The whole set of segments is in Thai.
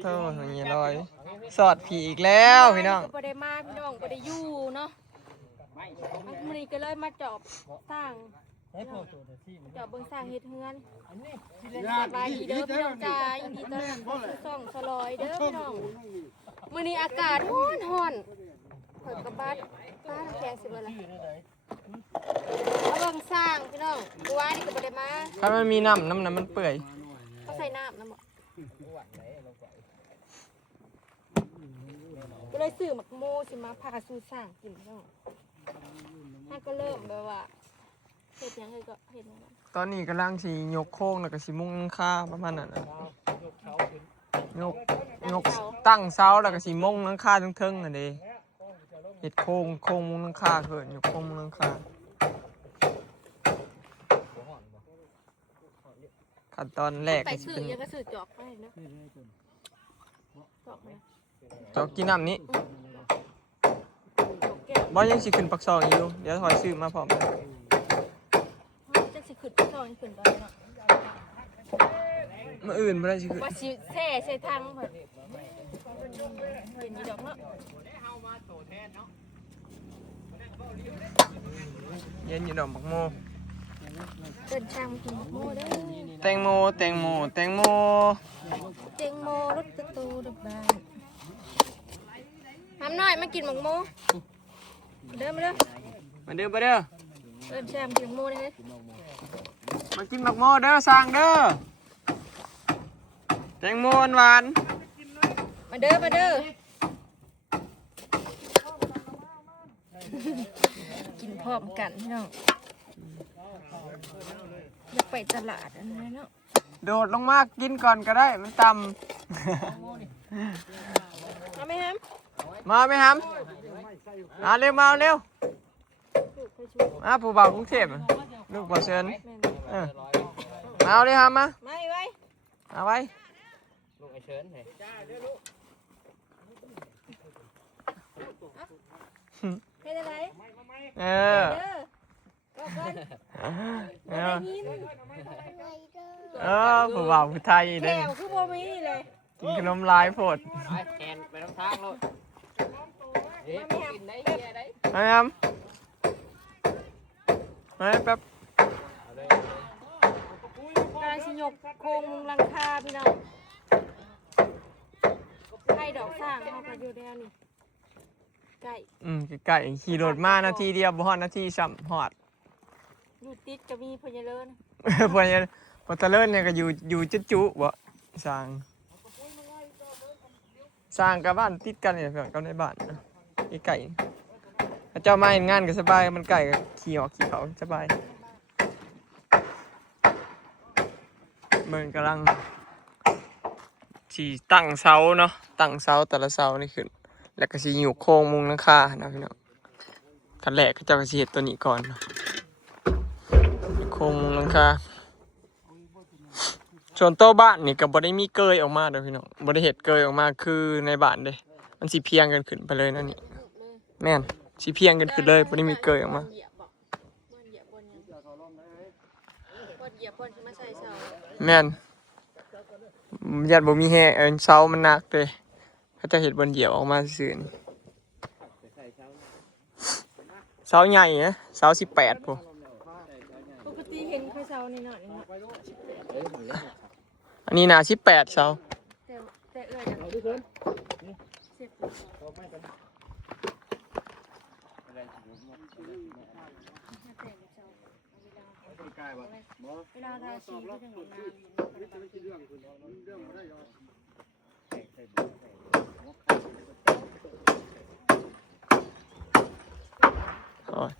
เท่าอย่างเงี้ยลอยสอดผีอีกแล้วพี่น้องก็บ่ได้มาพี่น้องบ่ได้อยู่เนาะมื้อนี้ก็เลยมาจอบสร้างจอบเบิ่งสร้างเฮ็ดเฮือนสบายดีเด้อพี่น้องจ้ายินดีต้อนรับเข้าสู่ช่องสลอยเด้อพี่น้องมื้อนี้อากาศร้อนเปิดกระบาดฟ้าน้ำแข็งสิเบิดละเอาเบิ่งสร้างพี่น้องบัวนี่ก็บ่ได้มา ถ้ามันมีน้ำมันเปื่อย เขาใส่น้ำบ่ก็เลยซื้อหมักโมสิมาพาสู่สร้างกินพี่น้องถ้าก็เริ่มแบบว่าเฮ็ดหยังก็เฮ็ดหยัง ตอนนี้กำลังสิยกโค้งแล้วก็สิมุ่งค่าประมาณนั้นยกตั้งเสาแล้วก็สิมุ่งหลังคาเทิงๆอันนี้เฮ็ดโค้งมุ่งหลังคาเกินยกโค้งมุ่งหลังคาขั้นตอนแรก ไป ก็สิ ซื้อ เป็น ยังก็ซื้อจอกไปเนาะจอกไหม จอกกินน้ำนี้ จอกแก้ว บ่ยังสิขึ้นปักซองอยู่เดี๋ยวถอยซื้อมาพร้อมกัน จักสิขึ้นซอยขึ้นไปเนาะ มื้ออื่นบ่ได้สิขึ้น ว่าสิแช่ใส่ทางเพิ่นเห็นมีดอกเนาะ เย็นอยู่ดอกบักโม เดินทางมากินหมักโมเด้อ แตงโมเจงโมรถตะตูดับบ้านทำหน่อยมากินหมักโมเด้อมาเด้อ มาเด้อมาเด้อ เดินแช่มากินหมักโมเลย มากินบักโมเด้อสั่งเด้อแตงโมหวาน มาเด้อมาเด้อกินพร้อมกันพี่น้องอยากไปตลาดอันนั้นเนาะ โดดลงมากินก่อนก็ได้มันต่ เอาไหมครับ ำมาไหมฮัมมาเร็วมาเร็วมาผู้บ่าวกรุงเทพลูกบ่าวเชิญมาเอาเลยฮัมมา ไม่ไว้ เอาไว้ ลูกไอเชิญเหรอ ให้ได้ไหม เออ เด้อบอกก่อน เอ ได้ อ ยิน ผู้บ่าวผู้ไทย แถ เด้อ วคือบ่มีเลย กินขนมลายโพด ไปแอนไปน้ำทางลูกเฮ้ยกินได้เฮียได้ มาฮัมมาแป๊บ กำลังสิยกโครงหลังคาพี่น้องให้ดอกสร้างเขาก็อยู่แล้วนี่ไก่ ไก่ขี่รถมานาทีเดียวบ่ฮอดนาทีซ้ำฮอด อยู่ติดก็มีพญาเลิน พอเนี่ยพอตะเลิศเนี่ยก็อยู่จุบ่สร้างกับบ้านติดกันเนี่ยกับในบ้านนะไก่ถ้าเจ้ามาเห็นงานก็สบายมันไก่ก็ขี่ออกขี่เขาสบายเบิ่งกำลังสิตั้งเสาเนาะตั้งเสาแต่ละเสานี่ขึ้นแล้วก็สิอยู่โค้งมุงหลังคานะพี่น้องขั้นแรกเขาเจ้าก็สิเฮ็ดตัวนี้ก่อนเนาะโค้งมุงหลังคาส่วนโต๊ะบ้านนี่ก็บ่ได้มีเกยออกมาเด้อพี่น้องบ่ได้เฮ็ดเกยออกมาคือในบ้านเด้มันสิเพียงกันขึ้นไปเลยนั่นนี่แม่นสิเพียงกันขึ้นเลยบ่ได้มีเกยออกมา บนเหยียบบนยังบนเหยียบบนที่มาใส่เสา แม่นยันบ่มีแฮเสามันหนักเด้เขาจะเฮ็ดบนเหยียบออกมาซื่อๆนี่เสาใหญ่นะเสา18พุ่น ปกติเห็นเขาเสานี่หน่อยเนาะ อันนี้น่ะ18เสา แต่เอ้ยนะเสียบเวลาทาสีที่ถึงของน้ำ โอ้ย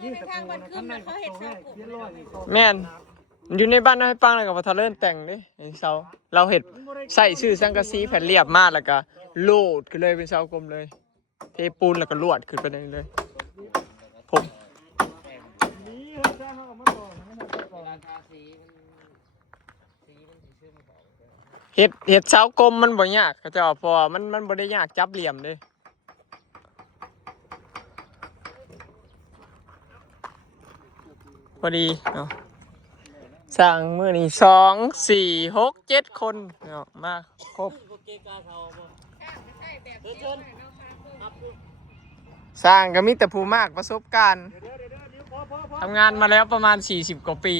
ในทางวันขึ้นมันเขาเห็นเสาผม แม่นอยู่ในบ้านให้ปังแล้วก็บ่ทะเลินแต่งเด้ไอ้เสาเราเฮ็ดใส่ชื่อสังกะสีแผ่นเรียบมาแล้วก็โลดขึ้นเลยเป็นเสากลมเลยเทปูนแล้วก็ลวดขึ้นไปได้เลยผม ราคาสีมันซื้อมาของ เฮ็ดเสากลมมันบ่ยากเขาเจ้าเพราะว่ามันบ่ได้ยากจับเหลี่ยมเด้พอดีเนาะสร้างมื้อนี้2 4 6 7คนเนาะมาครบ สร้างก็มีแต่ผู้มากประสบการณ์ทำงานมาแล้วประมาณ40กว่าปี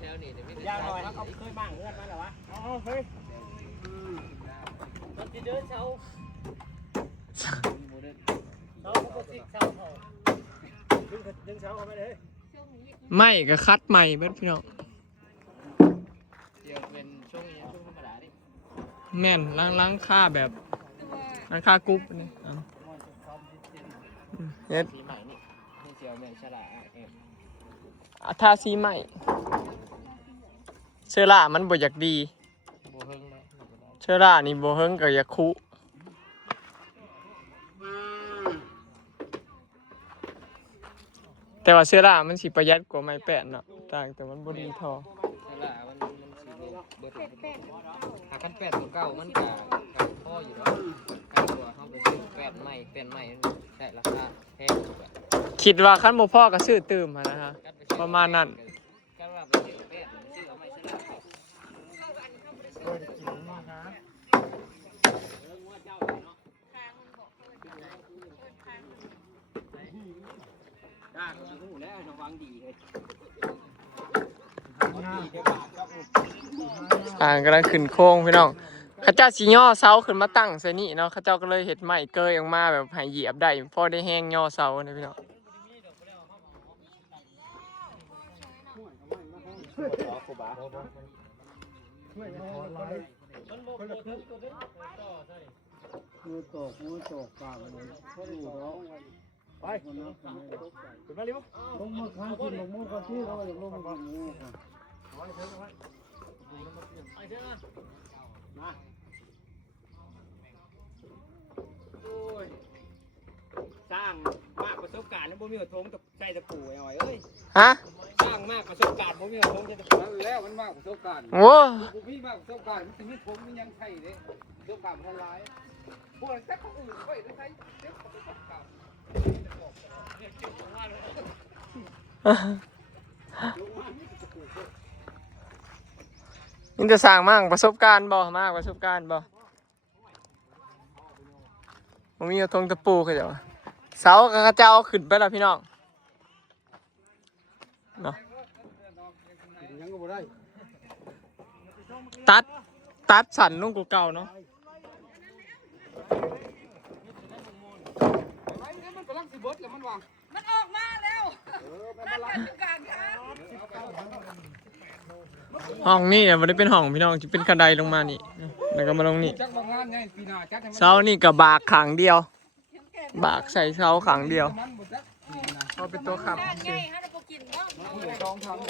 แถวนี้เดี๋ยวไม่ได้ ยางหน่อยเขาเคยบ้างเลือดมาหรอวะอ๋อเฮ้ยมันจะเดินเช้าเช้าเขาก็สิเช้าเขาดึงเช้าเขาไปเลย ไม่ก็คัดใหม่เบิดพี่น้อง เดี๋ยวเป็นช่วงนี้ช่วงธรรมดาดิ แม่นล้างค่าแบบล้างค่ากรุ๊ปนี่เฮ็ด สีใหม่นี่นี่เจียวแมงฉลาเอ็ม ทาสีใหม่เชื้อรามันบ่อยากดี โบเฮิงนะ เชื้อรานี่บ่เฮิงก็อยากคุแต่ว่าเชื้อรามันสิประหยัดกว่าไม้แป้นเนาะต่างแต่มันบ่ดีเท่า ฉลามันสีเบิดหาขั้นแปดตัวเก่ามันกะพ่ออยู่แล้วขั้นตัวเขาไปซื้อแปดใหม่ได้ราคาแพงกว่า คิดว่าคันบ่พอก็ซื้อตื่มหั้นนะฮะประมาณนั้น ก็ว่าไปซื้อแปดซื้อเอาไม่ฉลาด ได้ก็หูแล้วระวังดีเลย กำลังขึ้นโค้งพี่น้องเขาเจ้าสิย่อเสาขึ้นมาตั้งใส่นี่เนาะเขาเจ้าก็เลยเฮ็ดไม้เกยออกมาแบบให้เหยียบได้พอได้แห้งย่อเสาเนี่ยพี่น้อง มือตกกลางเลยเขาดูร้องไปคนนั้นขึ้นมาเร็วลงมาข้างกินลงมือกันที่เขาอยากลงมากินมือกันมาโอ้ยสร้างมากประสบการณ์แล้วบ่มีหัวทงกับใจตะปูไอ้หน่อยเอ้ย ฮะ สร้างมากประสบการณ์บ่มีหัวทงใจตะปูแล้วมันมากประสบการณ์ โอ้ กูมีมากประสบการณ์มันมีผมมันยังใช่เลยประสบการณ์มันหลายพวกแต่คนอื่นค่อยได้ใช้เด็กประสบการณ์ นี่จะสร้างมากประสบการณ์บ่มากประสบการณ์บ่ผมมีเอาธงตะปูเขาเจ้าเสากับเขาเจ้าขึ้นไปแล้วพี่น้องเนาะ ยังก็บ่ได้ ตัดสันลงกว่าเก่าเนาะ มันกำลังสิบดแล้วมันวาง มันออกมาแล้วนั่นเป็นการทาง ห้องนี่เนี่ยมันได้เป็นห้องพี่น้องจะเป็นกระไดลงมานี่แล้วก็มาลงนี่ จักบางงานไงปีหน้าจักให้มัน เสานี่กับบากขังเดียว บากใส่เสาขังเดียว มันบ่จัก พอเป็นตัวขับ ด้าน ชื่ ใหญ่ อ ฮะเราก็กินบ้าง ลองทำ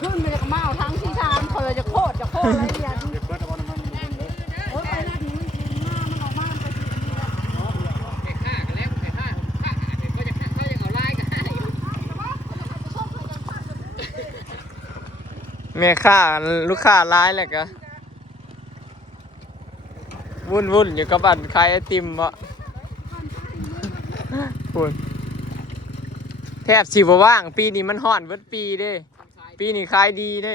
ขึ้นมาจากเมาทั้งที่ชามคนเลยจะโคตรอะไรเนี่ย เบิดเอามัน โอ้ยไปแล้วถึงมันกินหน้ามันออกมาไปกินนี่แล้ว ไอ้ข้ากันแล้วไอ้ข้าเด็กก็จะเขาจะเอาไล่กันอยู่ แม่ค้าลูกค้าร้ายแหละกะวุ่นอยู่กับอันขายไอติมบ่คุณแทบสิบ่ว่างปีนี้มันฮ้อนเบิดปีเด้ ปีนี้ขายดีเด้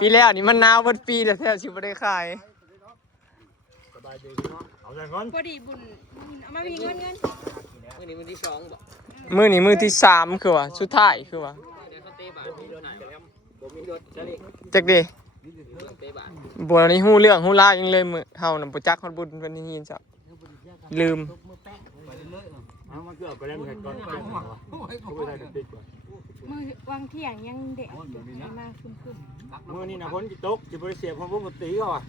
ปีแล้วนี่มันหนาวเบิดปีแต่แทบสิบ่ได้ขาย สบายดีเนาะเอาอย่างนั้น พอดีบุญเอามามีเงิน วันนี้วันที่2บอก มื้อนี้มื้อที่3คือว่าสุดท้ายคือว่า เดี๋ยวเขาเตะบาทมีรถไหนบ่มีรถจะเรียก จักเด้ เตะบาท บ่นี้ฮู้เรื่องฮู้ราวยังเลยมื้อเฮาน่ะบ่จักฮอดบุญเพิ่นนี่จ้ะลืม เอามาเกือบไปแล้วเหมือนก่อนเขาไปได้ติดกว่า มือวางเที่ยงยังเด็กมาขึ้น มื้อนี้นะพ้นจิตกจิบริเสียพวกตีเขาอ่ะ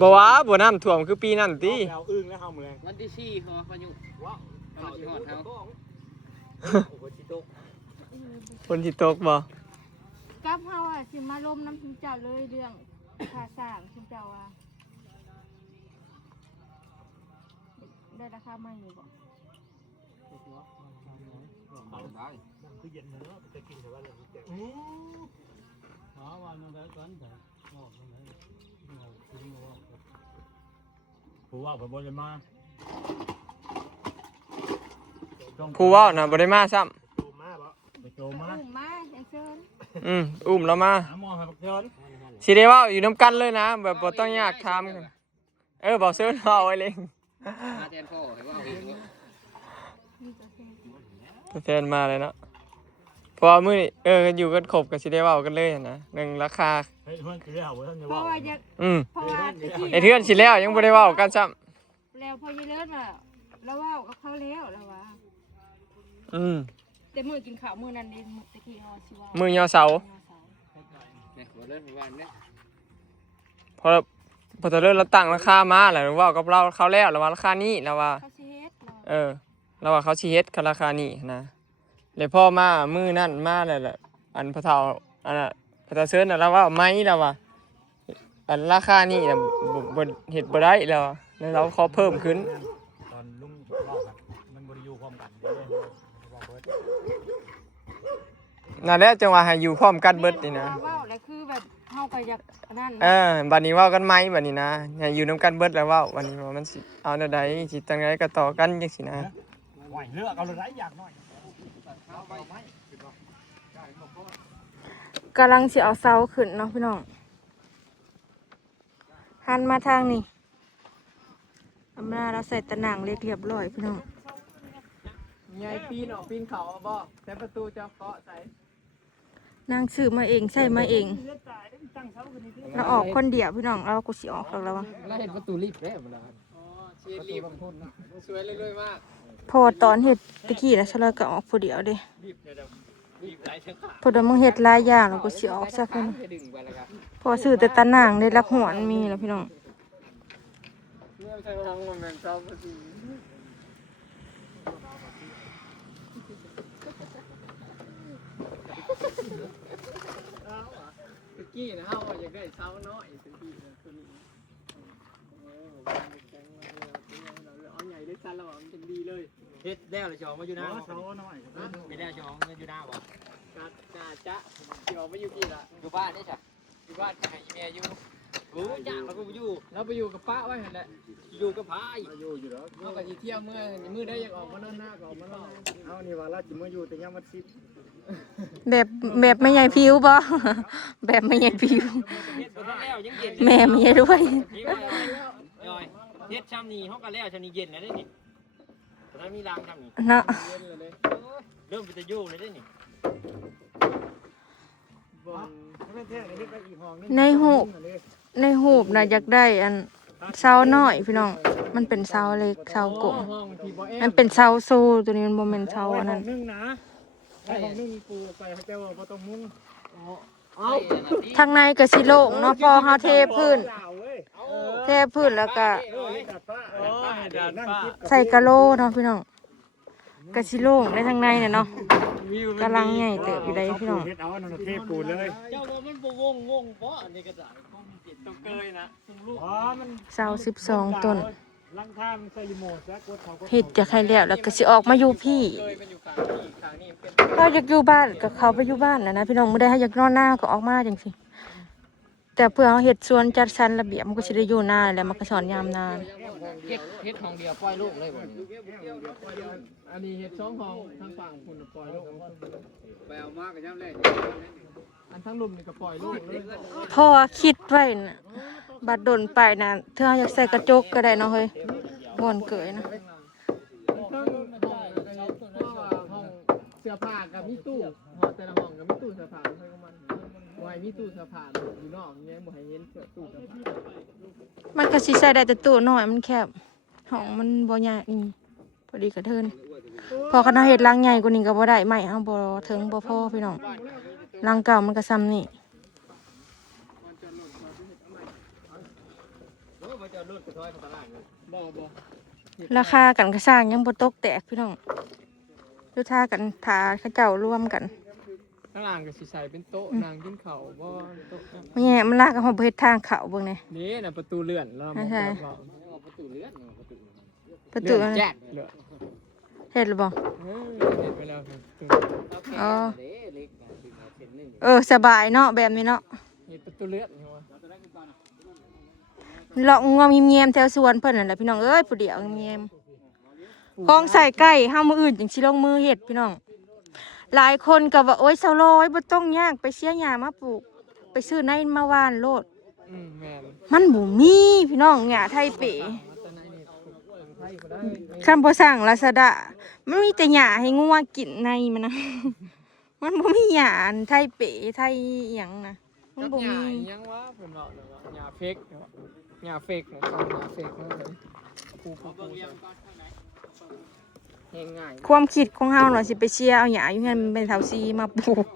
บ่ว่าบ่น้ำท่วมคือปีนั้นติ เอาอึ้งแล้วเฮาเมือง วันที่4เขาพายุว้าวเขาสิฮอดเฮา โอ้โหจิตก ฝนสิตกบ่ กับเฮาอ่ะสิมาลมน้ำชิมเจ้าเลยเรื่องค่าสร้างชิมเจ้าอ่ะได้ราคาใหม่อยู่บ่ ได้ คือเย็นเนาะจะกินแต่ว่าเรื่องนี้หาวันนั้นได้กันแต่ผู้ว่าผมบ่ได้มา ผู้เว้าน่ะบ่ได้มาซ้ำ โจมาบ่ไปโจมา อุ้มมาอย่างเชิญ อุ้มแล้วมา หาหมอให้บักเชิญ สิได้เว้าอยู่นํกันเลยนะแบบบ่ต้องยากถามกันบอกซื้อเว้าไว้เลย มาแทนพ่อให้ว่าเองว่า ตัวแทนมาเลยเนาะเพอมื้อนี้อยู่กันครบก็สิได้เว้ากันเลยนะเรื่องราคา เฮ้ยมันคือเอาไว้ท่านจะ เพ ว่า ราะว่าอยาก เพราะว่าตะกี้ ไอ้เทือนสิแล้วยังบ่ได้เว้ากันซ้ำ แล้วพอยีเลิศมาแล้วว่ากับเขาแล้วแล้วว่า แต่มื้อกินข้าวมื้อนั้นนี่ตะกี้เฮาสิว่า มื้อยอเสา เนี่ยบ่เลิกวันเนี่ย พอตะเลิศเราตั้งราคามาแล้วเว้ากับเราเขาแล้วว่าราคานี้แล้วว่า เขาสิเฮ็ดเนาะ เราว่าเขาสิเฮ็ดกันราคานี้นะเลยพ่อมามื้อนั้นมาแล้วแหละอันพระเฒ่าอันน่ะพระตาเชิญน่ะเราว่าไม้แล้วว่าอันราคานี้น่ะบ่เฮ็ดบ่ได้แล้วแล้วเราขอเพิ่มขึ้น ตอนลุงเล่าครับมันบริยูพร้อมกันเลยว่าเบิด นั่นแหละจังว่าให้อยู่พร้อมกันเบิดนี่นะ เว้าแล้วคือแบบเฮาก็อยากอันนั้น บัดนี้เว้ากันไหมบัดนี้นะให้อยู่นํกันเบิดแล้วเว้าวันนี้ว่ามันสิเอาแนวใดสิจังไดก็ต่อกันจังซี่นะ ไหวเลือกเอาเลยหลายอย่างหน่อย กำลังสิเอาเสาขึ้นเนาะพี่น้องหันมาทางนี้อำนาจเราใส่ตะหนังเล็กเรียบร้อยพี่น้อง ยายปีนออกปีนเขาบ่แต่ประตูจะเคาะใส่ นางซื้อมาเองใส่มาเองเราออกคนเดียวพี่น้องเราก็สิออกแล้ววะ แล้วเห็นประตูรีบแล้วบ่ล่ะ ชีรีบสวยเลยมาก พอตอนเฮ็ดตะกี้แล้วฉันเลยก็ออกผู้เดียวเด้ รีบหลายเชิงขา พอเดี๋ยวมึงเฮ็ดหลายอย่างเราก็สิออกซะพุ่น ให้ดึงไปแล้วก็ พอซื้อแต่ตะหนังได้รักหวนมีแล้วพี่น้อง เรื่องใช้ทางมันเป็นชอบสิตะกี้นะเฮาอยากได้เสาน้อยตะกี้ตัวนี้เอาใหญ่ได้ซันแล้วมันจะดีเลย เฮ็ดแล้วเลยจองมาอยู่หน้า เสาหน่อย ไม่ได้จองมาอยู่หน้าบ่ กาจะเดี๋ยวไม่อยู่กี่ละ อยู่บ้านนี่จ้ะ อยู่บ้านให้แม่อยู่ โอ้ยากแล้วก็อยู่ เราไปอยู่กับป้าไว้หั่นแหละ อยู่กับพาย มาอยู่อยู่แล้ว เอากับอีเที่ยวเมื่อได้ยังออกมานอนหน้าก็ออกมานอน เอานี่ว่าเราจิมาอยู่แต่ยังมันซิบ แบบไม่ใหญ่ผิวบ่ แบบไม่ใหญ่ผิว เฮ็ดบ่ทันแล้วยังเย็น แม่ไม่ใหญ่ด้วย นี่ว่าย่อยเฮ็ดชามนี้เฮาก็แล้วชามนี้เย็นแล้วเด้นี่แต่ถ้ามีรางชามนี้ เนาะ เย็นเลย เริ่มเป็นตะยู่เลยเด้นี่ บน ไม่แท้ในนี้ไปอีกห้องนึง ในหูบน่ะอยากได้อันเสาน้อยพี่น้องมันเป็นเสาเล็กเสากลม ห้องที่บ่แอ มันเป็นเสาโซตัวนี้มันบ่แม่นเสาอันนั้น นึงนะไอ้ห้องนึงมีปูไปให้เจ้าบ่ต้องมุ้ง เอา ทางในก็สิโล่งเนาะพอเฮาเทพื้น เปล่าเว้ย เทพื้นแล้วก็ ดัดฟ้า โอ้ยดานป้า ใส่กะโหลเนาะพี่น้องก็สิโล่งในทางในน่ะเนาะ วิว กำลังใหญ่เติบอยู่ได้พี่น้อง เฮ็ดเอานั่นเทปูเลย เจ้าว่ามันบ่งงบ่อันนี้ก็ได้คงมีจิตต้องเกยนะซึ่งลูก อ๋อมัน เสา12ต้น ลังท่ามใส่รีโมทแล้วกดเขาก็ เฮ็ดจะใครแล้วแล้วก็สิออกมาอยู่พี่ เกยมันอยู่ข้างนี้เป็น เราอยากอยู่บ้านก็เขาไปอยู่บ้านแล้วนะพี่น้องไม่ได้ให้อยากนอนหน้าก็ออกมาจังสิแต่เพื่อเขาเฮ็ดสวนจัดสรรระเบียบมันก็สิได้อยู่หน้าแล้วมันก็สอนยามนาน เฮ็ดห้องเดียวปล่อยลูกเลยบ่ อันนี้เฮ็ด2ห้องทางฝั่งพุ่นปล่อยลูก ไปเอามาก็ย่ำแรก อันทั้งลุมนี่ก็ปล่อยลูกเลย พ่อคิดไว้น่ะบัดดนไปน่ะเธออยากใส่กระจกก็ได้เนาะเฮ้ยม่วนเกยนะ ทั้งห้องเสื้อผ้ากับมีตู้แต่ละห้องกับมีตู้เสื้อผ้าให้ของมันบ่ให้มีตู้เสื้อผ้าอยู่นอกเนี่ยบ่ให้เห็นตู้เสื้อผ้า มันก็สิใส่ได้แต่ตู้น้อยมันแคบห้องมันบ่ใหญ่นี่พอดีกระเทินพอคณะเฮ็ดรังใหญ่กว่านี้ก็บ่ได้ไม่เอาบ่ถึงบ่พอพี่น้องรังเก่ามันก็ซ้ำนี่ ราคากันก็สร้างยังบ่ตกแตกพี่น้องดูท่ากันทาเขาเจ้าร่วมกัน ข้างล่างก็สิใส่เป็นโต๊ะนางกินข้าวบ่โต๊ะ ไม่แง่มันลากกันมาเฮ็ดทางเขาเบิ่งนี่ นี่น่ะประตูเลื่อนเรามอง ใช่ ประตูเลื่อนประตู ประตู แจ๊ดเลื่อน เฮ็ดหรือบ่ เห็นไปแล้วครับ อ๋อ เด้เล็กนะถึงเอาเส้นหนึง สบายเนาะแบบนี้เนาะ เห็นประตูเลื่อนอยู่ว่า เลาะงวงเงียมๆแถวสวนเพิ่นนั่นแหละพี่น้องเอ้ยผู้เดียวเงียมกองใส่ไก่ห้ามื้ออื่นจังสิลงมือเฮ็ดพี่น้องหลายคนก็ว่าโอ๊ยเซาลอยบ่ต้องยากไปเสียหญ้ามาปลูก ไปซื้อในมาว่านโลด แม่น มันบ่มีพี่น้องหญ้าไทยเป๋ ตอนนั้นนี่ไทยก็ได้ คันบ่สั่งลาซาด้ามันมีแต่หญ้าให้งัวกินในมันนะ มันบ่มีหญ้าอันไทยเป๋ไทยอิหยังนะมันบ่ หญ้า มี อิหยังวะเพิ่นเว้าเลยว่าหญ้าเฟกเนาะหญ้าเฟกนะเอาหญ้าเฟกมาเลยปูง่าย ความคิดของเฮาเนาะสิไปเชียร์เอาหญ้าอยู่เฮือนเป็นเถาซีมาปลูก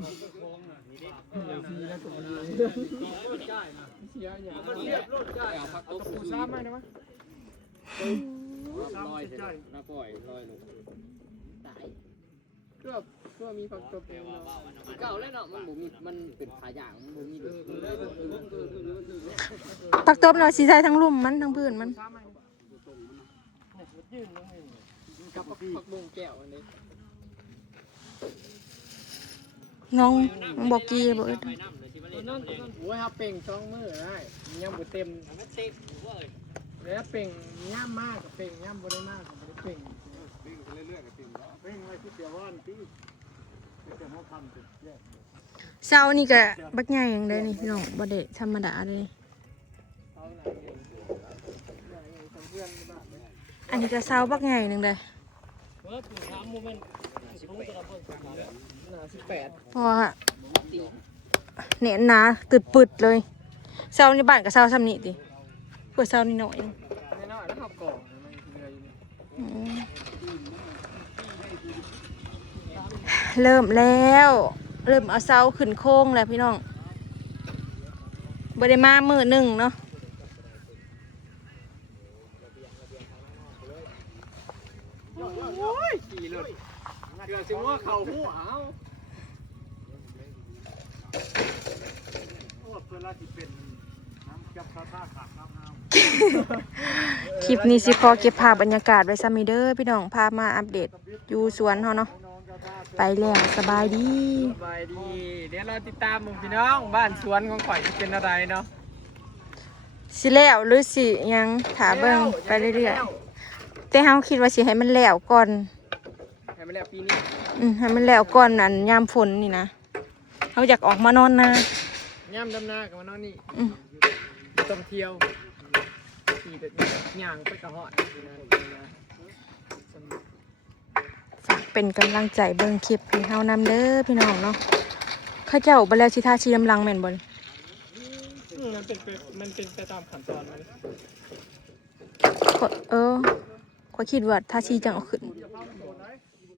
เอาพักตบ ปูซ้ำมาได้มั้ย ลอยนะปล่อยลอยลงตาย เพื่อมีผักตบเองเนาะ เก่าแล้วเนาะมันบ่มีมันเป็นผาอย่างมันบ่มีเด้อ ผักตบเนาะสิใช้ทั้งลุ่มมันทั้งพื้นมัน ซ้ำมากับผักบุ้งแก้วอันนี้ น้องบอกกี้บ่เอิ้น นั่นโอ้ยครับเป่งสองมือได้ยังบ่เต็มแล้วเป่งย่ำมากกับเป่งย่ำบ่ได้มากกับบ่ได้เป่ง เพ่งไว้ที่เดียววันที่จะเขาทำเป็นแยก เช้านี่ก็บักใหญ่อย่างเด้นี่พี่น้องบ่ได้ธรรมดาเลยอันนี้ก็เช้าบักใหญ่หนึงเด้ 18 เพราะว่าเน็ตหนาตึดปึดเลยเช้าในบ้านก็เช้าซ้ำนี้ติเพื่อเช้านี่หน่อยนึง น้อยๆแล้วเฮาก่อมันเหลืออยู่นี่ อืมเริ่มแล้วเริ่มเอาเช้าขึ้นโค้งแล้วพี่น้องบ่ได้มามื้อหนึงเนาะ โอ้ยขี่รถเกือบสิว่าเข้าหูเอา โอ้เวลาที่เป็นน้ำจับท่าขาดน้ำน้ คลิปนี้สิขอเก็บภาพบรรยากาศไว้ซ้ำนี้เด้อพี่น้องพามาอัปเดตอยู่สวนเฮาเนาะไปแล้วสบายดี สบายดี เดี๋ยวเราติดตามหมู่พี่น้องบ้านสวนของข่อยจะเป็นอะไรเนาะ สิแล้วหรือสิยังถาเบิ่งไปเรื่อยๆแต่เฮาคิดว่าสิให้มันแล้วก่อน ให้มันแล้วปีนี้ ให้มันแล้วก่อนอันยามฝนนี่นะเฮาอยากออกมานอนนา ย่ำดำนากับมานอนนี่ อืม ต้องเที่ยวขี่แต่ย่างไปกระหอด ฝากเป็นกำลังใจเบิ่งคลิปให้เฮานำเด้อพี่น้องเนาะเข้าเจ้าบ่แล้วสิทาชีน้ำลังแม่นบ่นี่ มันเป็นไปตามขั้นตอนมัน ข้อยคิดว่าทาชีจังเอาขึ้น